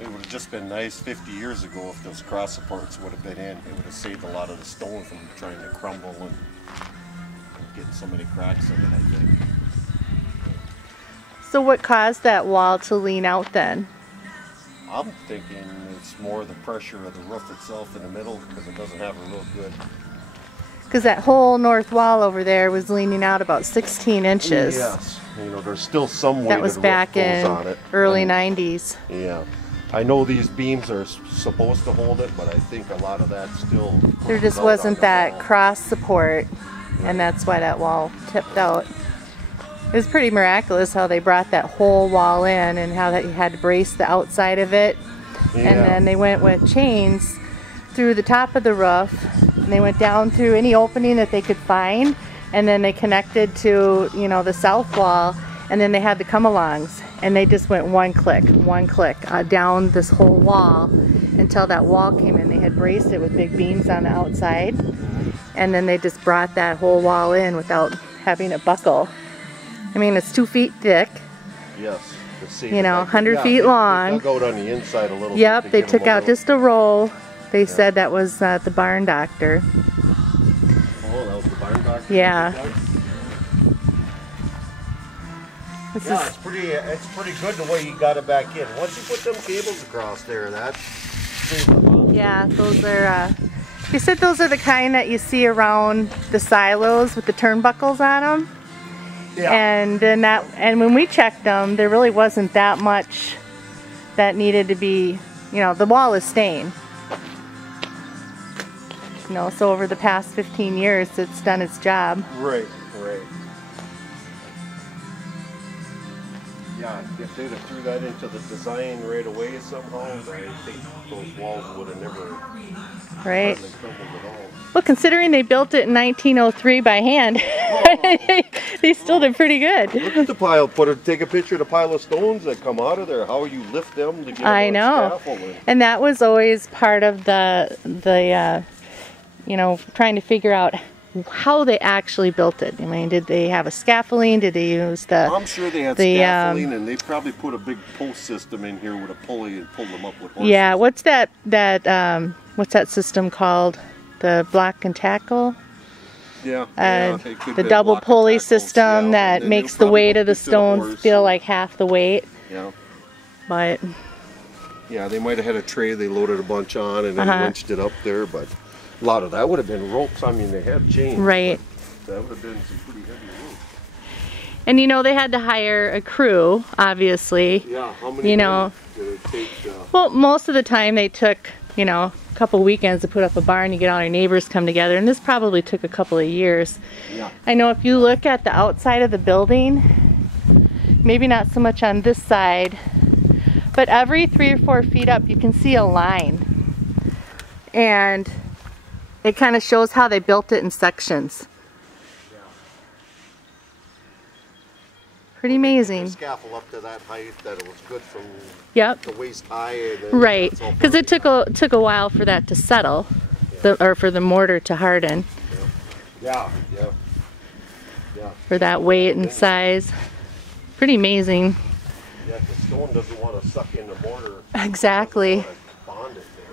It would have just been nice 50 years ago if those cross supports would have been in. It would have saved a lot of the stone from trying to crumble and getting so many cracks in it, I think. So what caused that wall to lean out then? I'm thinking it's more the pressure of the roof itself in the middle because it doesn't have a real good... Because that whole north wall over there was leaning out about 16 inches. Yes. You know, there's still some weight that was of the back roof in goes on it. early 90s. Yeah. I know these beams are supposed to hold it, but I think a lot of that still... There just wasn't that cross support, and that's why that wall tipped out. It was pretty miraculous how they brought that whole wall in and how that you had to brace the outside of it. Yeah. And then they went with chains through the top of the roof, and they went down through any opening that they could find, and then they connected to, you know, the south wall, and then they had the come-alongs, and they just went one click down this whole wall until that wall came in. They had braced it with big beams on the outside, and then they just brought that whole wall in without having it buckle. I mean, it's 2 feet thick. Yes. You know, 100 feet long. They dug out on the inside a little bit. Yep, they took out just a roll. They said that was the barn doctor. Oh, that was the barn doctor? Yeah. It's pretty good the way you got it back in. Once you put them cables across there, that's... Yeah, those are, they said those are the kind that you see around the silos with the turnbuckles on them. Yeah. And then and when we checked them, there really wasn't that much that needed to be, you know, the wall is staying. You know, so over the past 15 years, it's done its job. Right, right. Yeah, if they'd have threw that into the design right away somehow, I think those walls would have never right. crumbled at all. Well, considering they built it in 1903 by hand, they still did pretty good. Look at the pile. Take a picture of the pile of stones that come out of there. How you lift them to get I know. scaffolding. And that was always part of the you know, trying to figure out how they actually built it. I mean, did they have a scaffolding? Did they use the... I'm sure they had scaffolding, and they probably put a big post system in here with a pulley and pulled them up with horses. Yeah, what's that system called? The block and tackle? Yeah. The double pulley system that makes the weight of the stones feel like half the weight. Yeah. But... yeah, they might have had a tray they loaded a bunch on and then winched it up there, but... a lot of that would have been ropes. I mean, they have chains. Right. That would have been some pretty heavy ropes. And you know, they had to hire a crew, obviously. Yeah, how many did it take? Well, most of the time they took, you know, a couple weekends to put up a barn. You get all your neighbors come together, and this probably took a couple of years. Yeah. I know if you look at the outside of the building, maybe not so much on this side, but every 3 or 4 feet up you can see a line. And it kind of shows how they built it in sections. Yeah. Pretty amazing. Scaffold up to that height that it was good from the waist high. And then right, because it took a while for that to settle, or for the mortar to harden. Yeah. For that weight and size. Pretty amazing. Yeah, the stone doesn't want to suck in the mortar. Exactly. Bond it there.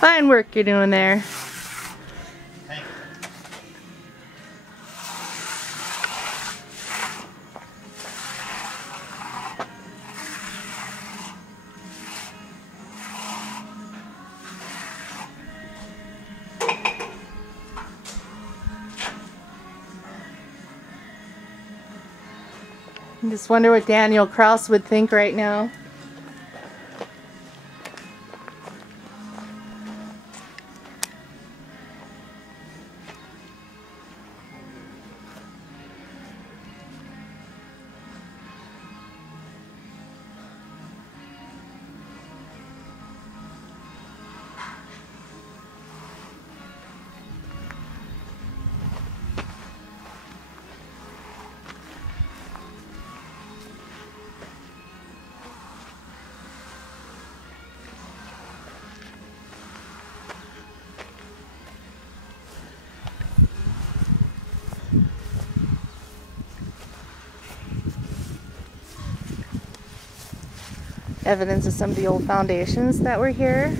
Fine work you're doing there. I just wonder what Daniel Kraus would think right now. evidence of some of the old foundations that were here.